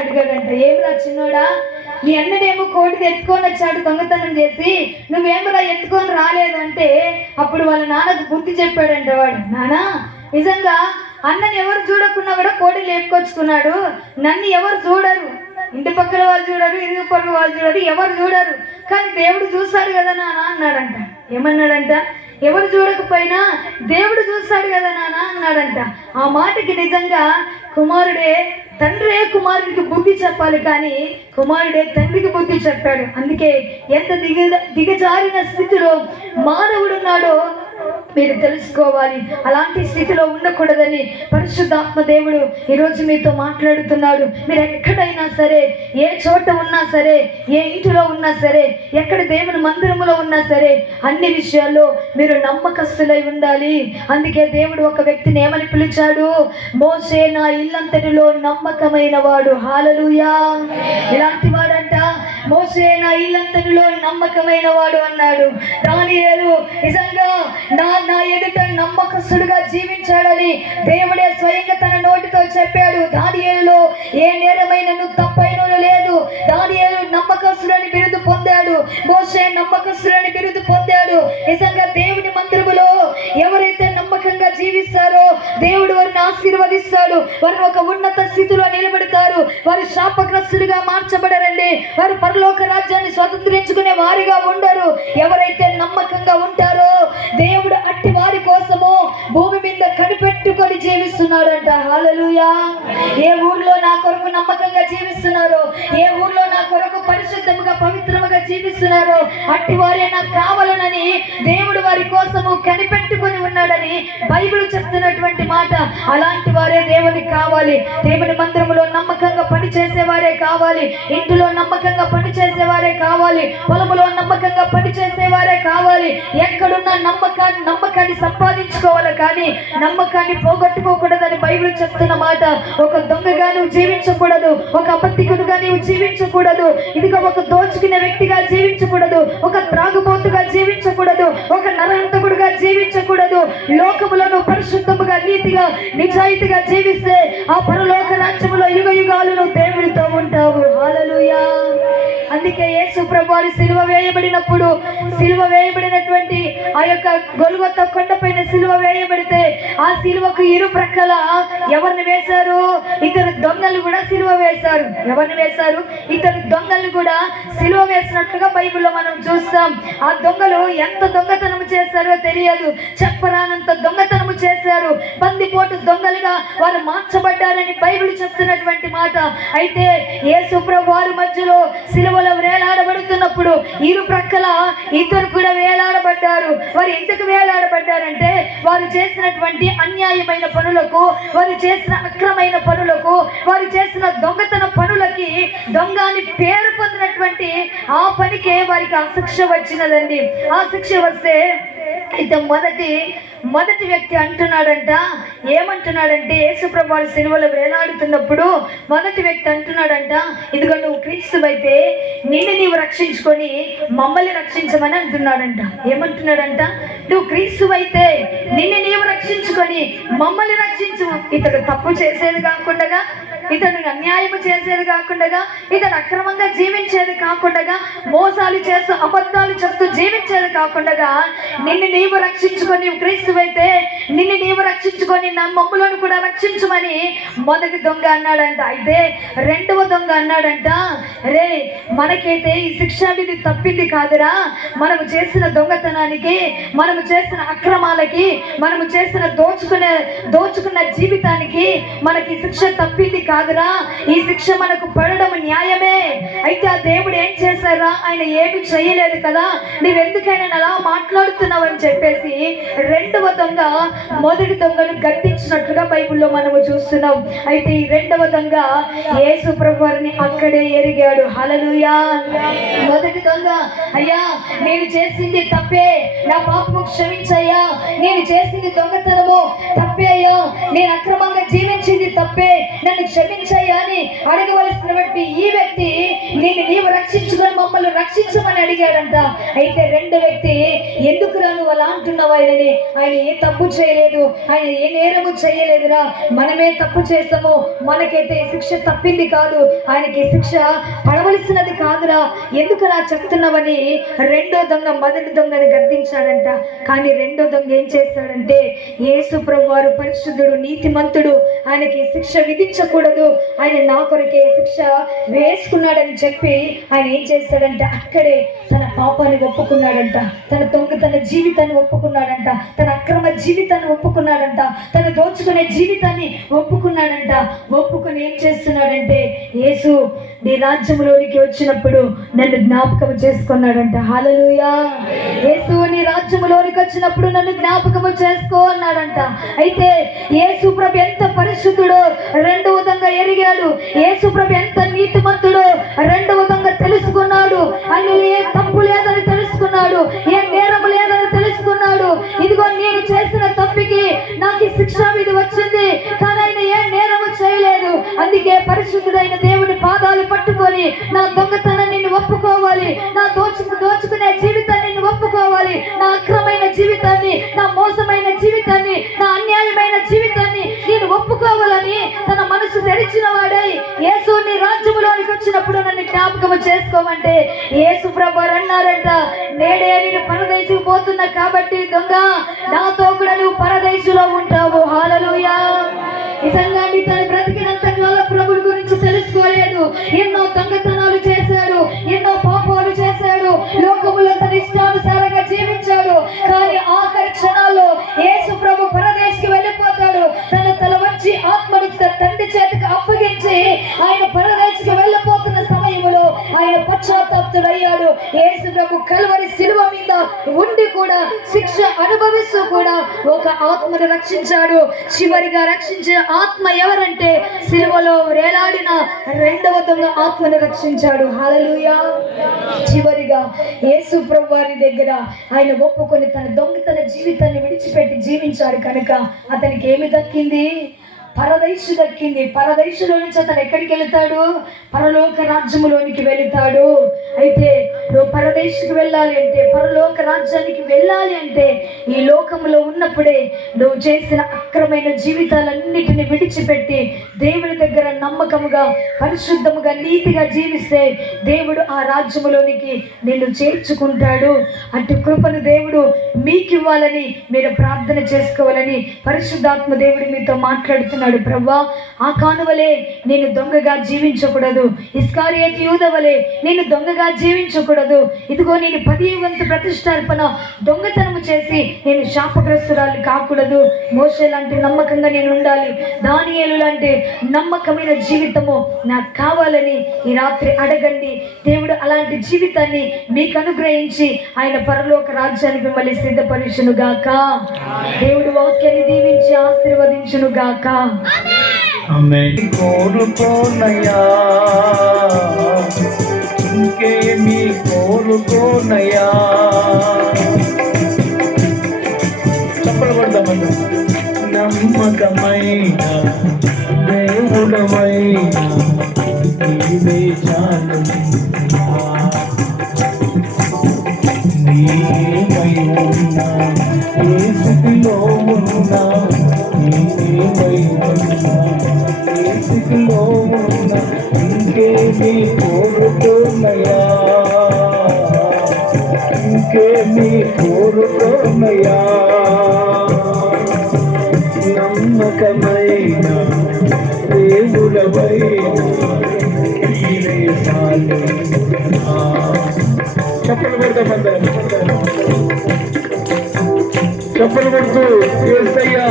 అడిగాడంట. ఏమిరా చిన్నోడా, నీ అన్ననేమో కోడిని ఎత్తుకొని వచ్చాడు దొంగతనం చేసి, నువ్వేమరా ఎత్తుకొని రాలేదు అంటే అప్పుడు వాళ్ళ నాన్నకు బుద్ధి చెప్పాడంట వాడు. నానా, నిజంగా అన్నని ఎవరు చూడకున్నా కూడా కోడి లేపుకొచ్చుకున్నాడు, నన్ను ఎవరు చూడరు, ఇంటి పక్కన వాళ్ళు చూడరు, ఇరుగు పక్కన వాళ్ళు చూడరు, ఎవరు చూడరు, కానీ దేవుడు చూస్తాడు కదా నాన్న అన్నాడంట. ఏమన్నాడంట? ఎవరు చూడకపోయినా దేవుడు చూస్తాడు కదా నాన్న అన్నాడంట. ఆ మాటకి నిజంగా కుమారుడే తండ్రే కుమారుడికి బుద్ధి చెప్పాలి, కానీ కుమారుడే తండ్రికి బుద్ధి చెప్పాడు. అందుకే ఎంత దిగజారిన స్థితిలో మానవుడున్నాడో మీరు తెలుసుకోవాలి. అలాంటి స్థితిలో ఉండకూడదని పరిశుద్ధాత్మ దేవుడు ఈరోజు మీతో మాట్లాడుతున్నాడు. మీరు ఎక్కడైనా సరే, ఏ చోట ఉన్నా సరే, ఏ ఇంటిలో ఉన్నా సరే, ఎక్కడ దేవుని మందిరంలో ఉన్నా సరే, అన్ని విషయాల్లో మీరు నమ్మకస్తులై ఉండాలి. అందుకే దేవుడు ఒక వ్యక్తిని ఏమని పిలిచాడు? మోసే నా ఇల్లంతటిలో నమ్మకమైన వాడు. హల్లెలూయా! ఎలాంటి వాడంట? మోసే నా ఇల్లంతటిలో నమ్మకమైన వాడు అన్నాడు. దానియేలు నిజంగా నా ఎదుట నమ్మకస్తుడుగా జీవించాడని దేవుడే స్వయంగా తన నోటితో చెప్పాడు. దానియేలులో ఏ నేరమైనను తప్పైనను లేదు. దానియేలు నమ్మకస్తుడని బిరుదు పొందాడు. మోషే నమ్మకస్తుడని బిరుదు పొందాడు. నిజంగా దేవుని మందిరములో ఎవరైతే నమ్మకంగా జీవిస్తారో దేవుడు వారిని ఆశీర్వదిస్తాడు. వారిని ఒక ఉన్నత స్థితిలో నిలబెడతారు. వారు శాపగ్రస్తులుగా మార్చబడరండి. వారు పరలోక రాజ్యాన్ని స్వతంత్రించుకునే వారిగా ఉండరు. ఎవరైతే నమ్మకంగా ఉంటారో దేవుడు అట్టి వారి కోసము భూమి మీద కనిపెట్టుకొని జీవిస్తున్నాడంట. హల్లెలూయా! ఏ ఊర్లో నా కొరకు నమ్మకంగా జీవిస్తున్నారో, ఏ ఊర్లో నా కొరకు పరిశుద్ధముగా పవిత్రముగా జీవిస్తున్నారో అట్టి వారే నాకు కావాలనని దేవుడు వారి కోసము కనిపెట్టుకొని ఉన్నాడని బైబిల్ చెప్తున్నటువంటి మాట. అలాంటి వారే దేవునికి కావాలి. దేవుని మందిరములో నమ్మకంగా పని చేసేవారే కావాలి. ఇంటిలో నమ్మకంగా పని చేసేవారే కావాలి. పొలములో నమ్మకంగా పని చేసేవారే కావాలి. ఎక్కడున్న నమ్మకాన్ని సంపాదించుకోవాలి, కానీ నమ్మకాన్ని పోగొట్టుకోకూడదని బైబిల్ చెప్తున్న మాట. ఒక దొంగగా నువ్వు జీవించకూడదు, ఒక అబద్ధికుడుగా నీవు జీవించకూడదు, ఇదిగో ఒక దోచుకునే వ్యక్తిగా జీవించకూడదు, ఒక త్రాగుబోతుగా జీవించకూడదు, ఒక నరహంతకుడుగా జీవించకూడదు. లోకములను పరిశుద్ధముగా నీతిగా నిజాయితీగా జీవిస్తే ఆ పరలోక రాజ్యములో యుగ యుగాలు నువ్వు దేవుడితో ఉంటావు. హల్లెలూయా! అందుకే యేసు ప్రభువారు సిలువ వేయబడినటువంటి ఆ యొక్క గొల్గొతా కొండపైన సిలువ వేయబడితే ఆ సిలువకు ఇరు ప్రక్కల ఎవరిని వేశారు? ఇద్దరు దొంగలు కూడా సిలువ వేశారు. ఎవరిని వేశారు? ఇద్దరు దొంగలు కూడా సిలువ వేసినట్లుగా బైబిల్లో మనం చూస్తాం. ఆ దొంగలు ఎంత దొంగతనం చేశారో తెలియదు, చెప్పరానంత దొంగతనము చేశారు. బందిపోటు దొంగలుగా వారు మార్చబడ్డారని బైబిల్ చెప్తున్నటువంటి మాట. అయితే యేసు ప్రభువారు మధ్యలో సిలువలో వేలాడబడుతున్నప్పుడు ఇరు ప్రక్కల ఇద్దరు కూడా వేలాడబడ్డారు. వారు ఎందుకు వేలాడబడ్డారంటే వారు చేసినటువంటి అన్యాయమైన పనులకు, వారు చేసిన అక్రమైన పనులకు, వారు చేసిన దొంగతన పనులకి, దొంగ అని పేరు పొందినటువంటి ఆ పనికే వారికి ఆ శిక్ష వచ్చినదండి. ఆ శిక్ష వస్తే అయితే మొదటి వ్యక్తి అంటున్నాడంట. ఏమంటున్నాడంటే యేసు ప్రభువు సిలువలో వేలాడుతున్నప్పుడు మొదటి వ్యక్తి అంటున్నాడంట, ఇదిగో నువ్వు క్రీస్తువైతే నిన్ను నీవు రక్షించుకొని మమ్మల్ని రక్షించమని అంటున్నాడంట. ఏమంటున్నాడంట? నువ్వు క్రీస్తువైతే నిన్ను నీవు రక్షించుకొని మమ్మల్ని రక్షించు. ఇతడు తప్పు చేసేది కాకుండా, ఇతడు అన్యాయం చేసేది కాకుండా, ఇతడు అక్రమంగా జీవించేది కాకుండా, మోసాలు చేస్తూ అబద్ధాలు చెప్తూ జీవించేది కాకుండా నిన్ను నీవు రక్షించుకొని, నీవు క్రీస్తువైతే నిన్ను నీవు రక్షించుకొని నా మమ్ములను కూడా రక్షించమని మొదటి దొంగ అన్నాడంట. అయితే రెండవ దొంగ అన్నాడంట, రే మనకైతే ఈ శిక్షా విధి తప్పింది కాదురా, మనము చేసిన దొంగతనానికి, మనము చేసిన అక్రమాలకి, మనము చేసిన దోచుకున్న జీవితానికి మనకి శిక్ష తప్పింది కాదురా, ఈ శిక్ష మనకు పడడం న్యాయమే. అయితే ఆ దేవుడు ఏం చేశారా? ఆయన ఏమి చేయలేదు కదా, నువ్వెందుకైనా అలా మాట్లాడుతున్నావు అని చెప్పేసి రెండవ దొంగ మొదటి దొంగను గద్దించినట్లుగా బైబిల్లో మనము చూస్తున్నాం. అయితే ఈ రెండవ దొంగ యేసు ప్రభువారిని అక్కడే ఎరిగాడు. హల్లెలూయా! మొదటి దొంగ, అయ్యా నేను చేసింది తప్పే, నా పాపము క్షమించయ్యా, నేను చేసింది దొంగతనము తప్పే అయ్యా, నేను అక్రమంగా జీవించింది తప్పే, నన్ను క్షమించయ్యా అని అడగవలసినటువంటి ఈ వ్యక్తి నిన్ను నీవు రక్షించ రక్షించుకొని మమ్మల్ని రక్షించమని అడిగాడంట. అయితే రెండో వ్యక్తి, ఎందుకురా నువ్వు అలా అంటున్నావు ఆయనని, ఆయన ఏ తప్పు చేయలేదు, ఆయన ఏ నేరము చేయలేదురా, మనమే తప్పు చేస్తాము, మనకైతే శిక్ష తప్పింది కాదు, ఆయనకి శిక్ష పడవలసినది కాదురా, ఎందుకురా చెప్తున్నావని రెండో దొంగ మొదటి దొంగని గద్దించాడంట. కానీ రెండో దొంగ ఏం చేశాడంటే, యేసు ప్రభువు వారు పరిశుద్ధుడు, నీతిమంతుడు, ఆయనకి శిక్ష విధించకూడదు, ఆయన నా కొరకే శిక్ష వేసుకున్నాడని చెప్పి ఆయన ఏం చేశాడంటే అక్కడే తన పాపాన్ని ఒప్పుకున్నాడంట, తన జీవితాన్ని ఒప్పుకున్నాడంట, తన అక్రమ జీవితాన్ని ఒప్పుకున్నాడంట, తన దోచుకునే జీవితాన్ని ఒప్పుకున్నాడంట. ఒప్పుకొని ఏం చేస్తున్నాడంటే, యేసు నీ రాజ్యంలోనికి వచ్చినప్పుడు నన్ను జ్ఞాపకం చేసుకున్నాడంట. హల్లెలూయా. యేసు నీ రాజ్యంలోనికి వచ్చినప్పుడు నన్ను జ్ఞాపకం చేసుకో అన్నాడంట. అయితే యేసు ప్రభు ఎంత పరిశుద్ధుడో రెండవ విధంగా ఎరిగాడు, యేసు ప్రభు ఎంత నీతిమంతుడో రెండవ విధంగా తెలుసుకున్నాడు, ఆయన ఏ తప్పు లేదని తెలుసుకున్నాడు, ఏ నేరము లేదని తెలుసుకున్నాడు. ఇదిగో నేను చేసిన తప్పికి నాకు శిక్షా విధి వచ్చింది, కానీ ఆయన ఏ నేరము చేయలేదు. అందుకే పరిశుద్ధుడైన దేవుడి పాదాలు పట్టుకొని నా దొంగతనాన్ని ఒప్పుకోవాలి, నా దోచుకునే జీవితాన్ని ఒప్పుకోవాలి, నా అక్రమైన జీవితాన్ని, నా మోసమైన జీవితాన్ని, నా అన్యాయమైన జీవితాన్ని నేను ఒప్పుకోవాలని తన మనసు తెరిచిన వాడై యేసు నీ రాజ్యములోనికి వచ్చినప్పుడు నన్ను జ్ఞాపకం చేసుకోమంటే యేసు ప్రభు అన్నారంట, నేడే నేను పరదేశుకు పోతున్నా కాబట్టి దొంగ నాతో కూడా నువ్వు పరదేశులో ఉంటావు. హల్లెలూయా. నిజంగా తన బ్రతికినంత కాలం ప్రభువు గురించి తెలుసుకోలేదు, ఎన్నో దొంగతనాలు చేశాడు, ఎన్నో పాపాలు చేశాడు, లోకములో తన ఇష్టానుసారంగా జీవించాడు. కానీ ఆఖరి క్షణాల్లో యేసు ప్రభు పరదేశికి వెళ్ళిపోతాడు. తన తల వచ్చి ఆత్మను తండ్రి చేతికి అప్పగించి ఆయన పరదేశికి వెళ్ళిపోతున్న సమయంలో ఆయన పశ్చాత్తాపుడయ్యాడు. యేసు ప్రభు కల్వరి శిలువ మీద ఉండి కూడా శిక్ష అనుభవిస్తూ కూడా ఒక ఆత్మను రక్షించాడు. చివరిగా రక్షించిన ఆత్మ ఎవరంటే శిలువలో వేలాడిన రెండవ దొంగ ఆత్మను రక్షించాడు. హల్లెలూయా. చివరిగా యేసు ప్రభు వారి దగ్గర ఆయన ఒప్పుకొని తన జీవితాన్ని విడిచిపెట్టి జీవించాడు కనుక అతనికి ఏమి దక్కింది? పరదేశు దక్కింది. పరదేశులో నుంచి అతను ఎక్కడికి వెళతాడు? పరలోక రాజ్యములోనికి వెళతాడు. అయితే నువ్వు పరదేశుకు వెళ్ళాలి అంటే, పరలోక రాజ్యానికి వెళ్ళాలి అంటే ఈ లోకంలో ఉన్నప్పుడే నువ్వు చేసిన అక్రమైన జీవితాలన్నిటిని విడిచిపెట్టి దేవుని దగ్గర నమ్మకముగా, పరిశుద్ధముగా, నీతిగా జీవిస్తే దేవుడు ఆ రాజ్యములోనికి నిన్ను చేర్చుకుంటాడు. అటు కృపను దేవుడు మీకు ఇవ్వాలని మీరు ప్రార్థన చేసుకోవాలని పరిశుద్ధాత్మ దేవుడు మీతో మాట్లాడుతున్నాడు. ప్రభువా, ఆ కానువలే నేను దొంగగా జీవించకూడదు, ఇస్కారియోతు యూద వలె నేను దొంగగా జీవించకూడదు. ఇదిగో నేను 10వ వంతు ప్రతిష్టార్పణ దొంగతనము చేసి నేను శాపగ్రస్తురాలు కాకూడదు. మోషే లాంటి నమ్మకంగా నేను ఉండాలి, దానియేలు లాంటి నమ్మకమైన జీవితము నాకు కావాలని ఈ రాత్రి అడగండి. దేవుడు అలాంటి జీవితాన్ని మీకు అనుగ్రహించి ఆయన పరలోక రాజ్యానికి మిమ్మల్ని సిద్ధపరిచును గాక. దేవుడు వాక్యాన్ని దీవించి ఆశీర్వదించును గాక. ఆమేన్. కోరుకోనయ్యా, ఇంకేమీ కోరుకోనయ్యా. చప్పలు కొడదామండి. నమ్మకమైన దేవుడమైన నీవే చాలు, నీవై ఉన్నా ఏ స్థితిలో ఉన్నా, నీవై ఉన్నా ఏ స్థితిలో ఉన్నా, ఇంకేమీ కోరుకోనయ్యా, ఇంకేమీ కోరుకోనయ్యా. నమ్మకమైన దేవుడవైన నీవే చాలు. చప్పలు కొడతామందరం, చప్పలు కొడుతూ యేసయ్యా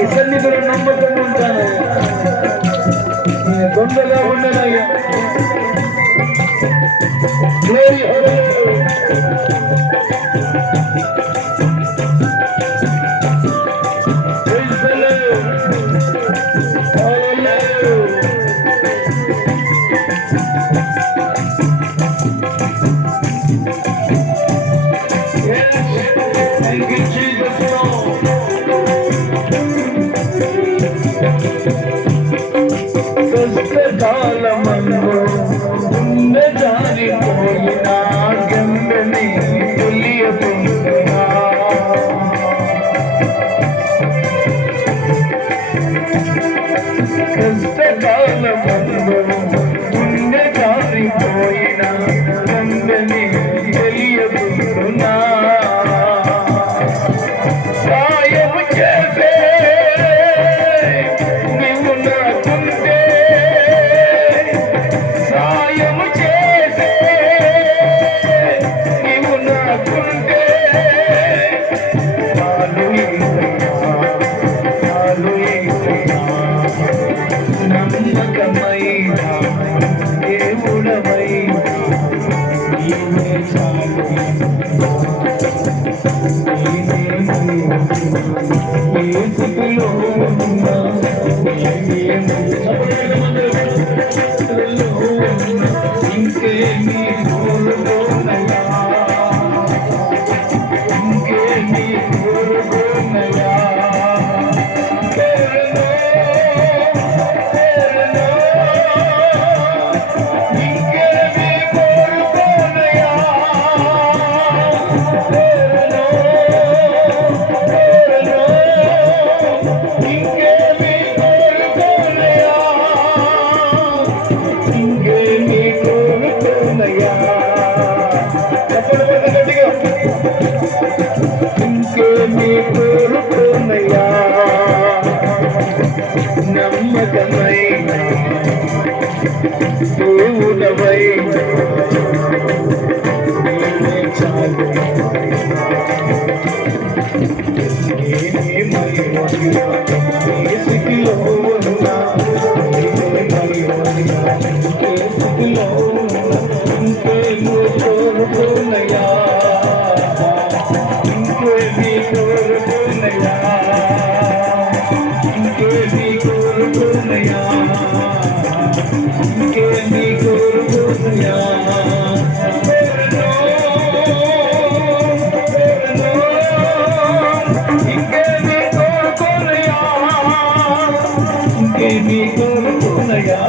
ఈ సన్నిధిలో నమ్మకం ఉంటాను, నేను దొంగగా ఉండనయ్యా. Glory hallelujah. Praise the lord. Hallelujah. Thank you, Jesus, Lord. కష్టకాలమందు గుండె జారి కష్టకాలమందు గుండె జారిపోయిన నందని తెలియదున్నా సాయము చేసే నీవు నాకుంటే సాయము చేసే నీవు నాకుంటే చాలు యేసయ్యా చాలు యేసయ్యా నమ్మకమైన దేవుడవై నీవే చాలు ఏ స్థితిలో ఉన్నా ఇంకేమీ కోరుకోనయా ఇంకేమీ కోరుకోనయా ఇంకేమీ కోరుకోనయా ఇంకేమీ కోరుకోనయా ఇంకేమీ కోరుకోనయా చెప్పండి గట్టిగా ఇంకేమీ కోరుకోనయా నమ్మకమైన దేవుడవై నీవే చాలు ఏ స్థితిలో ఉన్నా ఏ స్థితిలో ఉన్నా ఇంకేమీ కోరుకోనయా ఇంకేమీ కోరుకోనయా ఇంకేమీ కోరుకోనయా ఇంకేమీ కోరుకోనయా ఇంకేమీ కోరుకోనయా ఇంకేమీ కోరుకోనయా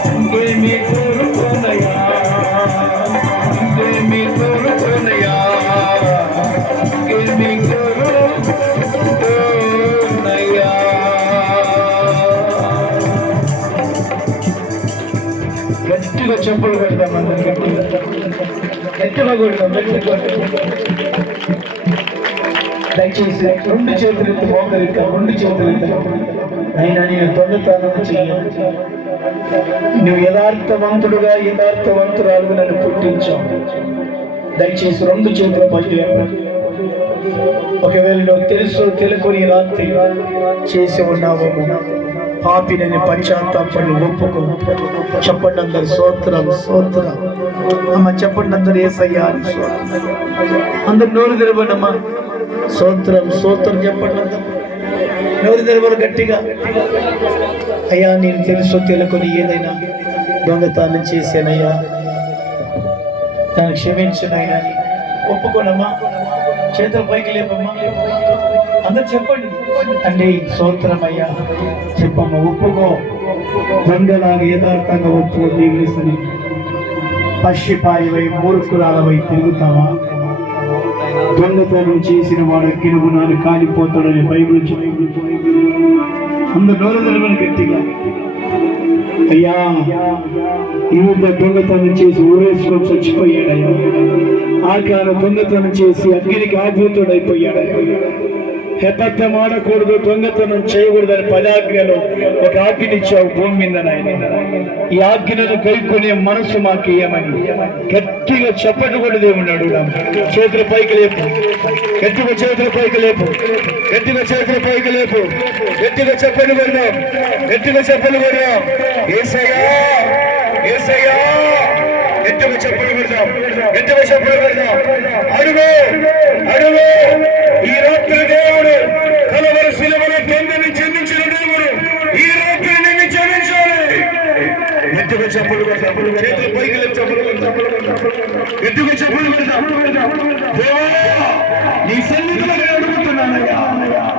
ఇంకేమీ కోరుకోనయా ఇంకేమీ కోరుకోనయా ఇంకేమీ కోరుకోనయా గట్టిగా చెప్పులు పెడతాం అందరు గట్టిగా కొడతాం గట్టిగా దయచేసి రెండు చేతులెత్తి మోకరిద్దాం రెండు చేతులెత్తాం అయినా నేను దొంగతనం చెయ్యను నువ్వు యథార్థవంతురాలుగా నన్ను పుట్టించావు దయచేసి రెండు చేతుల పైకి ఒకవేళ నువ్వు తెలుసు తెలుకొని రాత్రి చేసి ఉన్నావేమో పాపినని పశ్చాత్తాపడి ఒప్పుకో చెప్పండి అందరు స్తోత్రం స్తోత్రం అమ్మ చెప్పండి అందరు యేసయ్యా అని స్తోత్రం అందరు నోరు తెరవండమ్మా స్తోత్రం స్తోత్రం చెప్పండి అందరు నోరు తెరవరు గట్టిగా అయ్యా నేను తెలుసు తెలుకొని ఏదైనా దొంగతనం చేశానయ్యా నన్ను క్షమించునైనా ఒప్పుకోనమ్మా చేతుల పైకి లేపమ్మా అందరు చెప్పండి అంటే స్తోత్రమయ్యా చెప్పమ్మా ఒప్పుకో దొంగలాగా యథార్థంగా ఒప్పుకో దేవుని పశ్చిపాయవై మూర్ఖురాలవై తిరుగుతావా దొంగతనం చేసిన వాడు కిరుగునాలు కాలిపోతాడని బైబిల్ అందరు నోరు తెరవని గట్టిగా అయ్యా యూద దొంగతనం చేసి ఊరేసుకొని చచ్చిపోయాడయ్యా ఆకాల దొంగతనం చేసి అగ్నికి ఆభూతుడైపోయాడయ్యా అబద్ధం ఆడకూడదు దొంగతనం చేయకూడదని పదాజ్ఞలో ఒక ఆజ్ఞనిచ్చావు భూమి మీద నాయన ఈ ఆజ్ఞను కైకొనే మనసు మాకు ఇయ్యమని గట్టిగా చెప్పకూడదు దేవుడు చేతుల పైకి లేపు గట్టిగా చేతుల పైకి లేపు గట్టిగా చేతుల పైకి లేపు గట్టిగా చెప్పలు కొడదాం గట్టిగా చెప్పలు కొడదాం యేసయ్యా యేసయ్యా గట్టిగా చెప్పలు కొడదాం గట్టిగా చెప్పలు కొడదాం అడుగు అడుగు ఈ రాత్రి దేవుడు కలవరి శిలువలో తండ్రిని చెందించిన దేవుడు ఈ రాత్రి నిన్ను క్షమించాలి గట్టిగా చెప్పలు కొడదాం చేతుల పైకి లేపు చెప్పలు కొడదాం గట్టిగా చెప్పలు కొడదాం దేవా నీ సన్నిధిలో నేను అడుగుతున్నానయ్యా